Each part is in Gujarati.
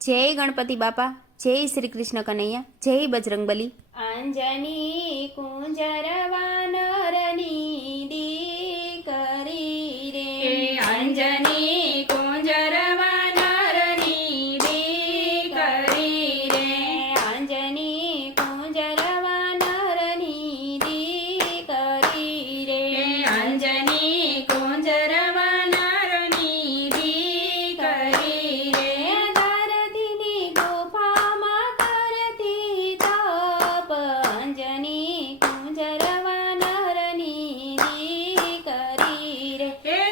જય ગણપતિ બાપા, જય શ્રી કૃષ્ણ કનૈયા, જય બજરંગબલી। અંજની કુંજર વાનરની દીકરી રે, અંજની કુંજર વાનરની દીકરી રે, અંજની કુંજર વાનરની દીકરી રે, અંજની કુંજર વાનરની દીકરી રે, ધરતીની ગુફામાં કરતી તપ, અંજની કુંજર વાનરની દીકરી રે,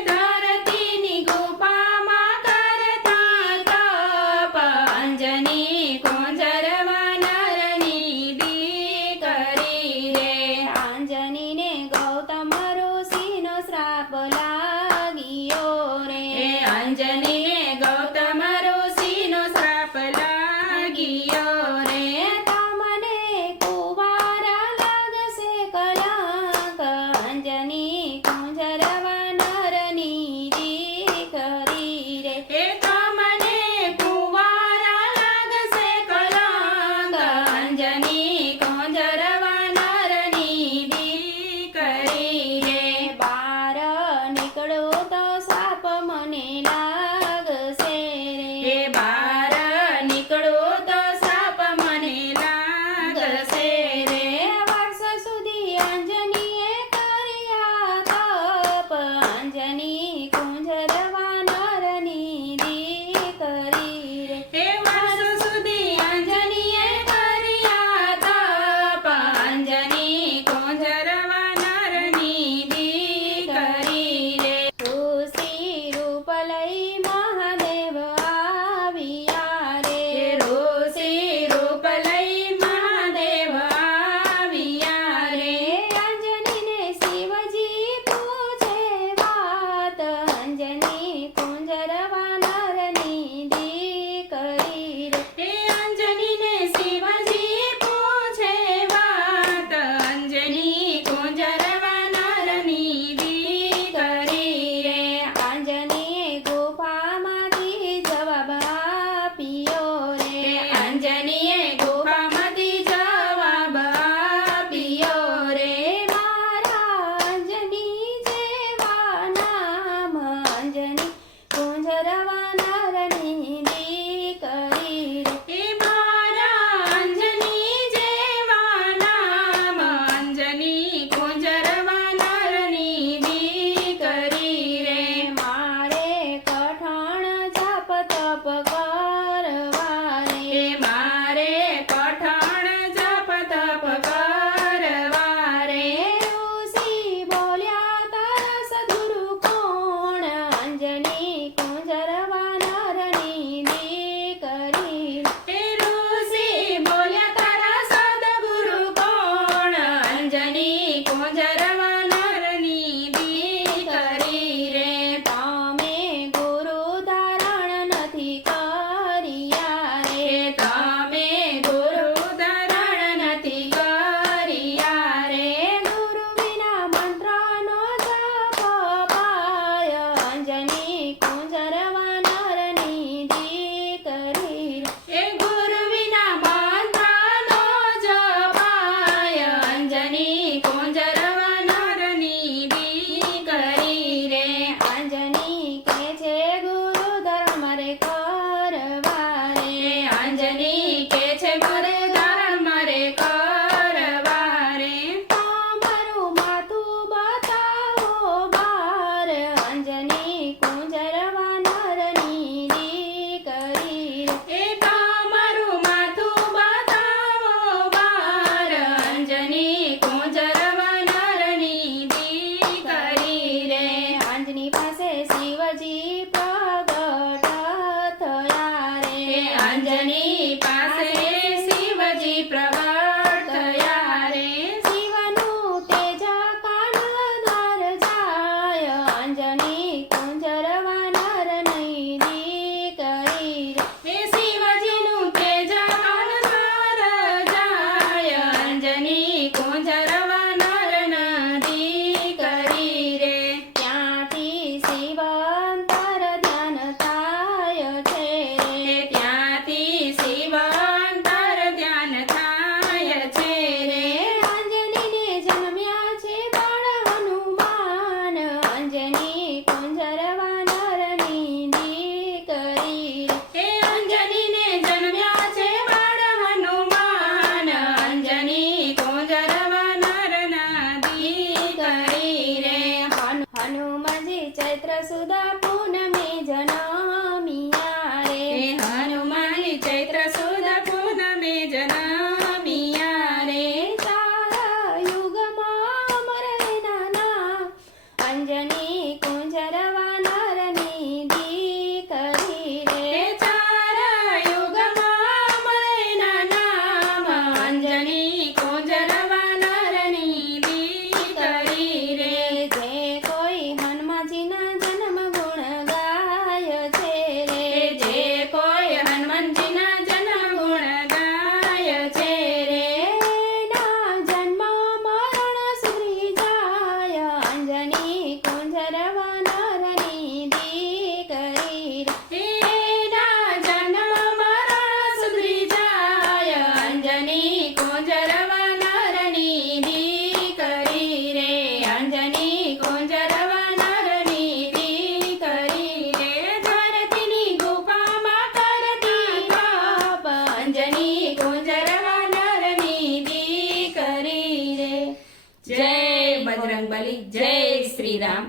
ધરતીની ગુફામાં કરતા તપ, અંજની કુંજર વાનરની દીકરી રે, અંજનીને ગૌતમ ઋષિનો શ્રાપ લાગ્યો રે, અંજનીને ગૌતમ ઋષિનો શ્રાપ લાગ્યો રે, તમને કુંવારા લાગશે કલંક, અંજની કુંજર વાનરની દીકરી રે, તમને કુંવારા લાગશે કલંક, અંજની કુંજર વાનરની દીકરી રે, બાર નીકળો તો સાપ મને લાગશે રે, બાર નીકળો તો સાપ મને લાગશે રે, વર્ષ સુધી અંજનીએ કર્યા તપ, અંજની કુંજર વાનરની દીકરી રે, વર્ષ સુધી અંજનીએ કર્યા તપ, અંજની કુંજર વાનરની દીકરી રે, ઋષિ રૂપ લઈ મહાદેવ આવ્યા રે, ઋષિ રૂપ લઈ મહાદેવ આવ્યા રે, અંજનીને શિવજી પૂછે વાત, અંજની કુંજર વાનરની દીકરી રે, અંજનીને શિવજી પૂછે વાત, અંજની કુંજર વાનરની દીકરી રે, અંજનીએ ગુફામાંથી જવાબ આપ્યો રે, અંજનીએ ગુફામાંથી જવાબ આપ્યો રે, મારા અંજની જેવા નામ, અંજની કુંજર વાનરની દીકરી રે, મારા અંજની જેવા નામ, અંજની કુંજર વાનરની દીકરી રે, મારે કઠણ જાપ તપ કરવા રે, મારે કઠણ જાપ તપ કરવા રે, ઋષિ બોલ્યા તારા સદગુરુ કોણ, અંજની કુંજર વાનરની દીકરી રે, ઋષિ બોલ્યા તારા સદગુરુ કોણ, અંજની કુંજર વાનરની દીકરી રે, તમે ગુરુ ધારણ નથી કર્યા રે, તમે ગુરુ ધારણ નથી કર્યા રે, ગુરુ વિના મંત્રનો જપ પાય, અંજની કુંજર વાનરની દીકરી રે, ગુરુ વિના મંત્રનો જપાય, અંજની કુંજર વાનરની દીકરી રે, અંજની કે છે ગુરુ ધર્મ રે કરવા રે, અંજની કે છે ગુરુ ધર્મ રે કરવા રે, તમારું માથું બતાવો બાર, અંજની કુંજર વાનરની દીકરી રે, તમારું માથું બતાવો બાર, અંજની કુંજર વાનરની દીકરી રે, અંજની પાસે શિવજી પ્રગટ થયા રે, અંજની પાસે શિવજી પ્રગટ થયા રે, શિવનું તેજ કાનધાર જાય, અંજની કુંજર વાનરની દીકરી રે, શિવજીનું તેજ કાનધાર જાય, અંજની કુંજર વાનરના દીકરી રે, ત્યાંથી શિવ અંતર ધ્યાન થાય છે રે, ત્યાંથી સુદા પૂનમે જનમિયા રે હે હનુમાની ચૈત્ર સુદ પૂનમે જનમિયા રે તારા યુગમાં મરે નાના અંજની કુંજર વાનરની દીકરી રે હે ચાર યુગમાં મરેના નામ અંજની કુંજર વાનરની દીકરી રે જે કોઈ હનુમાનજીના જન્મ ગુણ ગાય છે રે જે કોઈ હનુમાનજીના જન્મ ગુણ ગાય છે રે ના જન્મ મરણ સુધરી જાય અંજની કુંજર વાનરની દીકરી રે એના જન્મ મરણ સુધરી જાય અંજની કુંજર વાનરની દીકરી રે અંજની કુંજર વાનરની દીકરી રે ધરતીની ગુફામાં કરતી બાપ અંજની કુંજર વાનરની દીકરી રે જય બજરંગબલી જય શ્રી રામ